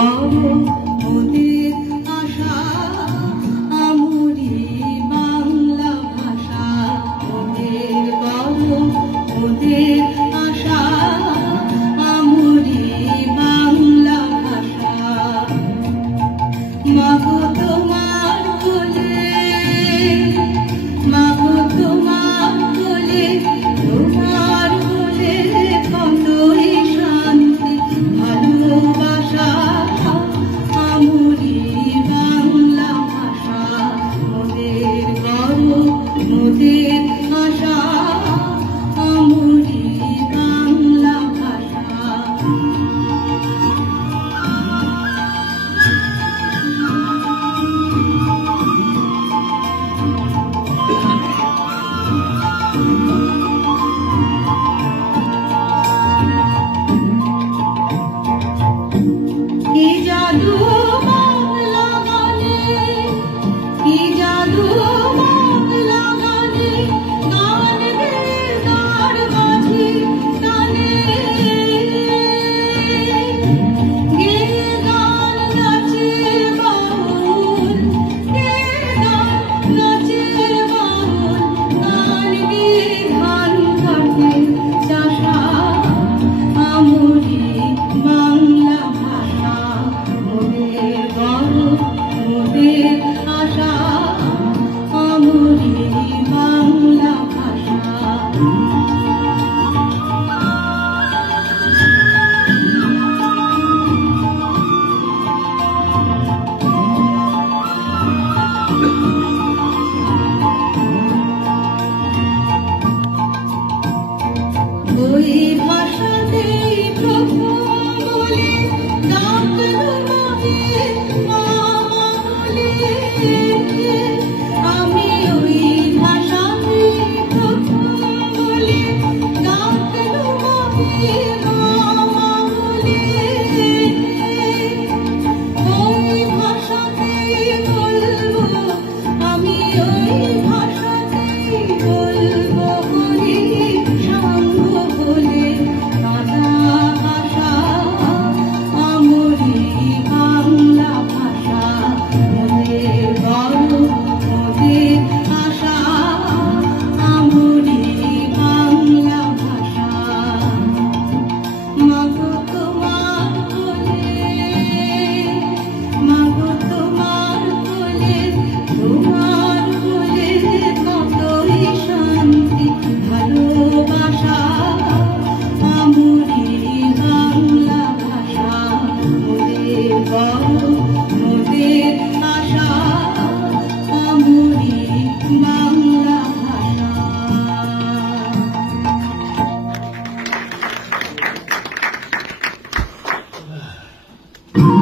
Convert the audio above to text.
মোদের আশা আমরি বাংলা ভাষা, মোদের গর্ব মোদের আশা আমরি বাংলা ভাষা। মাগো তোমার কোলে, মাগো তোমার কোলে, তোমার কোলে কতই শান্তি ভালোবাসা আমরি বাংলা ভাষা, মোদের গর্ব মোদের আশা আমরি বাংলা ভাষা। কি জাদু